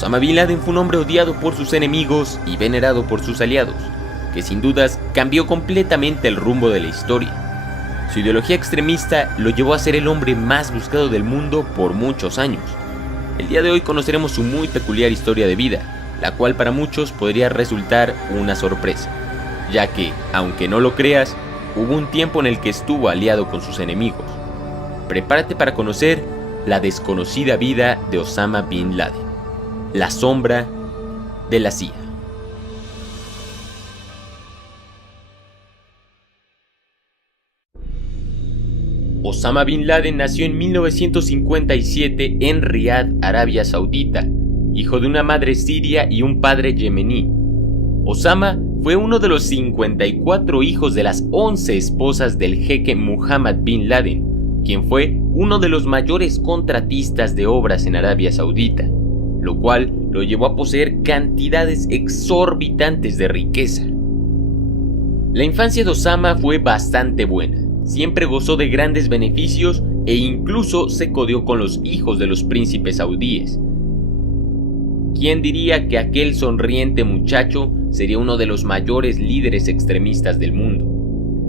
Osama Bin Laden fue un hombre odiado por sus enemigos y venerado por sus aliados, que sin dudas cambió completamente el rumbo de la historia. Su ideología extremista lo llevó a ser el hombre más buscado del mundo por muchos años. El día de hoy conoceremos su muy peculiar historia de vida, la cual para muchos podría resultar una sorpresa, ya que, aunque no lo creas, hubo un tiempo en el que estuvo aliado con sus enemigos. Prepárate para conocer la desconocida vida de Osama Bin Laden, la sombra de la CIA. Osama Bin Laden nació en 1957 en Riad, Arabia Saudita, hijo de una madre siria y un padre yemení. Osama fue uno de los 54 hijos de las 11 esposas del jeque Muhammad Bin Laden, quien fue uno de los mayores contratistas de obras en Arabia Saudita, lo cual lo llevó a poseer cantidades exorbitantes de riqueza. La infancia de Osama fue bastante buena, siempre gozó de grandes beneficios e incluso se codeó con los hijos de los príncipes saudíes. ¿Quién diría que aquel sonriente muchacho sería uno de los mayores líderes extremistas del mundo?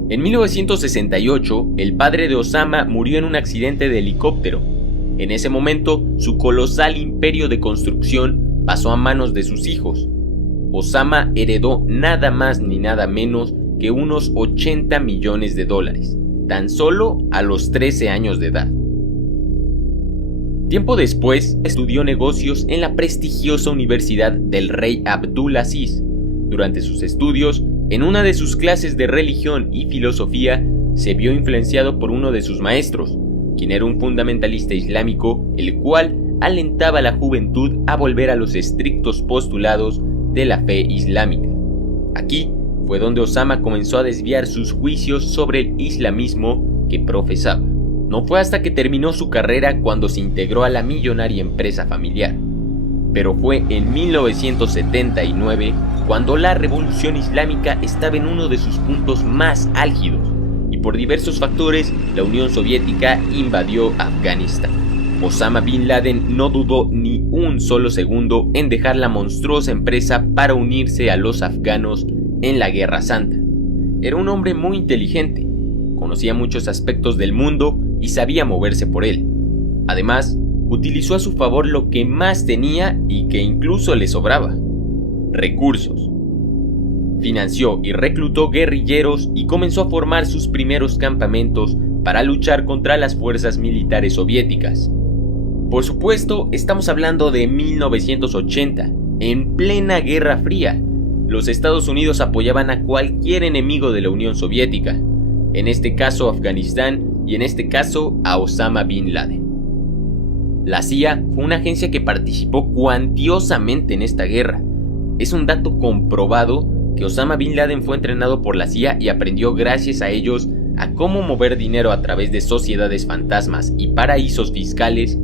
En 1968, el padre de Osama murió en un accidente de helicóptero. En ese momento, su colosal imperio de construcción pasó a manos de sus hijos. Osama heredó nada más ni nada menos que unos $80 millones, tan solo a los 13 años de edad. Tiempo después, estudió negocios en la prestigiosa Universidad del Rey Abdul Aziz. Durante sus estudios, en una de sus clases de religión y filosofía, se vio influenciado por uno de sus maestros, quien era un fundamentalista islámico, el cual alentaba a la juventud a volver a los estrictos postulados de la fe islámica. Aquí fue donde Osama comenzó a desviar sus juicios sobre el islamismo que profesaba. No fue hasta que terminó su carrera cuando se integró a la millonaria empresa familiar. Pero fue en 1979 cuando la revolución islámica estaba en uno de sus puntos más álgidos y por diversos factores la Unión Soviética invadió Afganistán. Osama Bin Laden no dudó ni un solo segundo en dejar la monstruosa empresa para unirse a los afganos en la Guerra Santa. Era un hombre muy inteligente, conocía muchos aspectos del mundo y sabía moverse por él. Además, utilizó a su favor lo que más tenía y que incluso le sobraba: recursos. Financió y reclutó guerrilleros y comenzó a formar sus primeros campamentos para luchar contra las fuerzas militares soviéticas. Por supuesto, estamos hablando de 1980, en plena Guerra Fría. Los Estados Unidos apoyaban a cualquier enemigo de la Unión Soviética, en este caso Afganistán y en este caso a Osama Bin Laden. La CIA fue una agencia que participó cuantiosamente en esta guerra. Es un dato comprobado que Osama Bin Laden fue entrenado por la CIA y aprendió gracias a ellos a cómo mover dinero a través de sociedades fantasmas y paraísos fiscales,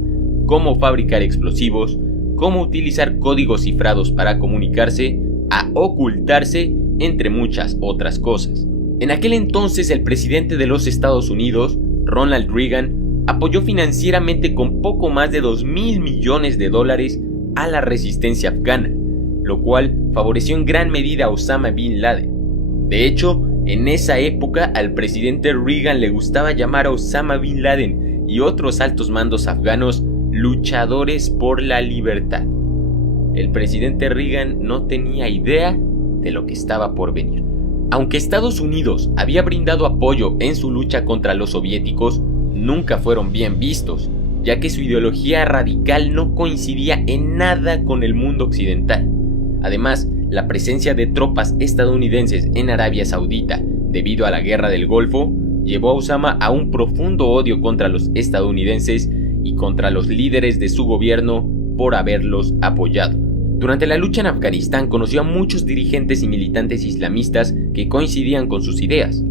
cómo fabricar explosivos, cómo utilizar códigos cifrados para comunicarse, a ocultarse, entre muchas otras cosas. En aquel entonces el presidente de los Estados Unidos, Ronald Reagan, apoyó financieramente con poco más de $2.000 millones a la resistencia afgana, lo cual favoreció en gran medida a Osama Bin Laden. De hecho, en esa época al presidente Reagan le gustaba llamar a Osama Bin Laden y otros altos mandos afganos luchadores por la libertad. El presidente Reagan no tenía idea de lo que estaba por venir. Aunque Estados Unidos había brindado apoyo en su lucha contra los soviéticos, nunca fueron bien vistos, ya que su ideología radical no coincidía en nada con el mundo occidental. Además, la presencia de tropas estadounidenses en Arabia Saudita debido a la Guerra del Golfo llevó a Osama a un profundo odio contra los estadounidenses y contra los líderes de su gobierno por haberlos apoyado. Durante la lucha en Afganistán conoció a muchos dirigentes y militantes islamistas que coincidían con sus ideas.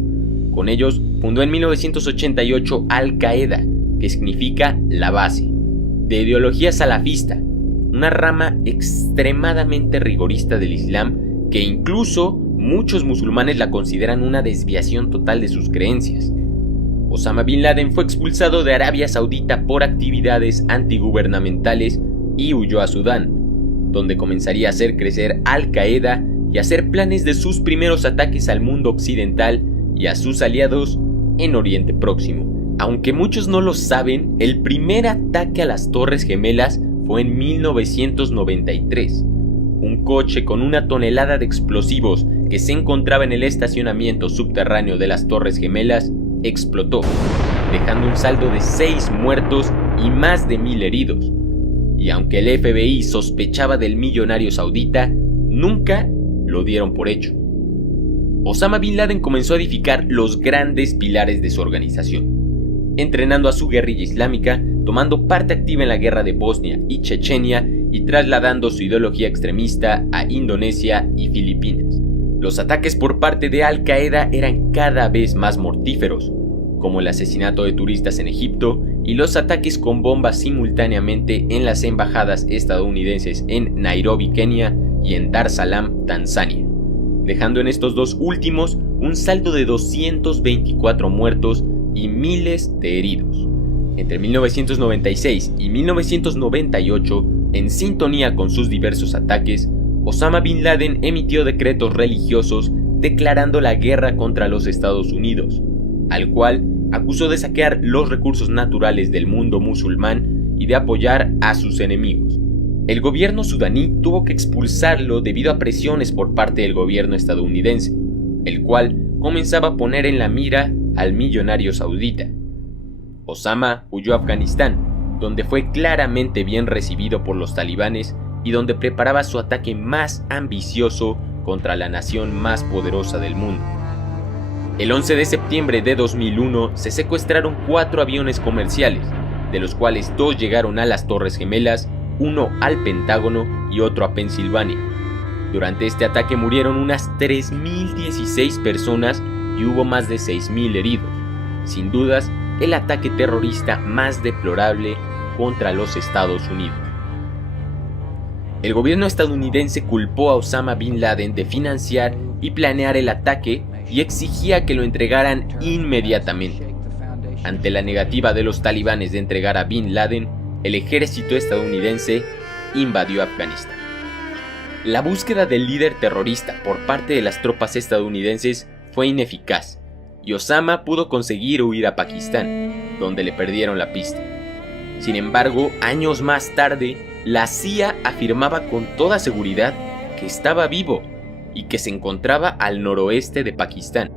Con ellos fundó en 1988 Al-Qaeda, que significa la base, de ideología salafista, una rama extremadamente rigorista del Islam que incluso muchos musulmanes la consideran una desviación total de sus creencias. Osama Bin Laden fue expulsado de Arabia Saudita por actividades antigubernamentales y huyó a Sudán. donde comenzaría a hacer crecer Al Qaeda y hacer planes de sus primeros ataques al mundo occidental y a sus aliados en Oriente Próximo. Aunque muchos no lo saben, el primer ataque a las Torres Gemelas fue en 1993. Un coche con 1 tonelada de explosivos que se encontraba en el estacionamiento subterráneo de las Torres Gemelas explotó, dejando un saldo de 6 muertos y más de 1000 heridos. Y aunque el FBI sospechaba del millonario saudita, nunca lo dieron por hecho. Osama Bin Laden comenzó a edificar los grandes pilares de su organización, entrenando a su guerrilla islámica, tomando parte activa en la guerra de Bosnia y Chechenia y trasladando su ideología extremista a Indonesia y Filipinas. Los ataques por parte de Al Qaeda eran cada vez más mortíferos, como el asesinato de turistas en Egipto y los ataques con bombas simultáneamente en las embajadas estadounidenses en Nairobi, Kenia y en Dar es Salaam, Tanzania, dejando en estos dos últimos un saldo de 224 muertos y miles de heridos. Entre 1996 y 1998, en sintonía con sus diversos ataques, Osama Bin Laden emitió decretos religiosos declarando la guerra contra los Estados Unidos, al cual acusó de saquear los recursos naturales del mundo musulmán y de apoyar a sus enemigos. El gobierno sudaní tuvo que expulsarlo debido a presiones por parte del gobierno estadounidense, el cual comenzaba a poner en la mira al millonario saudita. Osama huyó a Afganistán, donde fue claramente bien recibido por los talibanes y donde preparaba su ataque más ambicioso contra la nación más poderosa del mundo. El 11 de septiembre de 2001 se secuestraron 4 aviones comerciales, de los cuales 2 llegaron a las Torres Gemelas, 1 al Pentágono y otro a Pensilvania. Durante este ataque murieron unas 3.016 personas y hubo más de 6.000 heridos. Sin dudas, el ataque terrorista más deplorable contra los Estados Unidos. El gobierno estadounidense culpó a Osama Bin Laden de financiar y planear el ataque y exigía que lo entregaran inmediatamente. Ante la negativa de los talibanes de entregar a Bin Laden, el ejército estadounidense invadió Afganistán. La búsqueda del líder terrorista por parte de las tropas estadounidenses fue ineficaz y Osama pudo conseguir huir a Pakistán, donde le perdieron la pista. Sin embargo, años más tarde, la CIA afirmaba con toda seguridad que estaba vivo y que se encontraba al noroeste de Pakistán.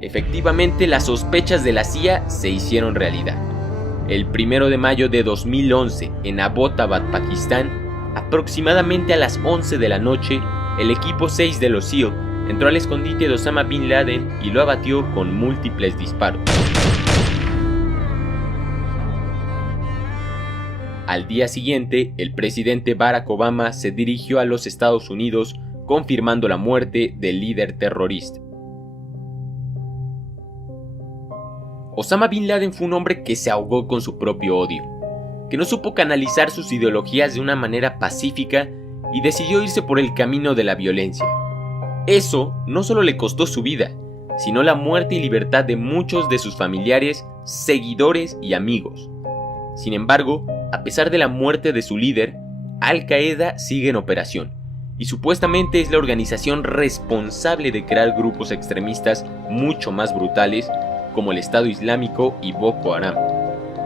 Efectivamente, las sospechas de la CIA se hicieron realidad. El 1 de mayo de 2011, en Abbottabad, Pakistán, aproximadamente a las 11 de la noche, el equipo 6 de los SEAL entró al escondite de Osama Bin Laden y lo abatió con múltiples disparos. Al día siguiente, el presidente Barack Obama se dirigió a los Estados Unidos confirmando la muerte del líder terrorista. Osama Bin Laden fue un hombre que se ahogó con su propio odio, que no supo canalizar sus ideologías de una manera pacífica y decidió irse por el camino de la violencia. Eso no solo le costó su vida, sino la muerte y libertad de muchos de sus familiares, seguidores y amigos. Sin embargo, a pesar de la muerte de su líder, Al Qaeda sigue en operación, y supuestamente es la organización responsable de crear grupos extremistas mucho más brutales como el Estado Islámico y Boko Haram.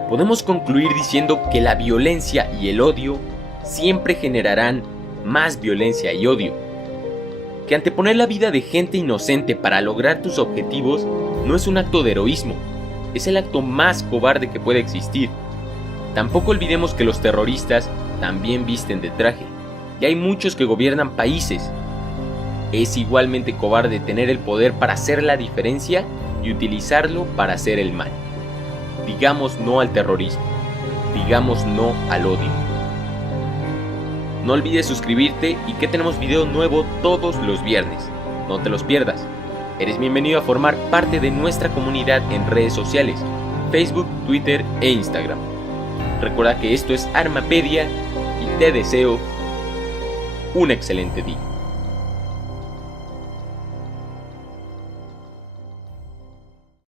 Podemos concluir diciendo que la violencia y el odio siempre generarán más violencia y odio, que anteponer la vida de gente inocente para lograr tus objetivos no es un acto de heroísmo, es el acto más cobarde que puede existir. Tampoco olvidemos que los terroristas también visten de traje, y hay muchos que gobiernan países. Es igualmente cobarde tener el poder para hacer la diferencia y utilizarlo para hacer el mal. Digamos no al terrorismo, digamos no al odio. No olvides suscribirte y que tenemos video nuevo todos los viernes. No te los pierdas. Eres bienvenido a formar parte de nuestra comunidad en redes sociales, Facebook, Twitter e Instagram. Recuerda que esto es Armapedia y te deseo un excelente día.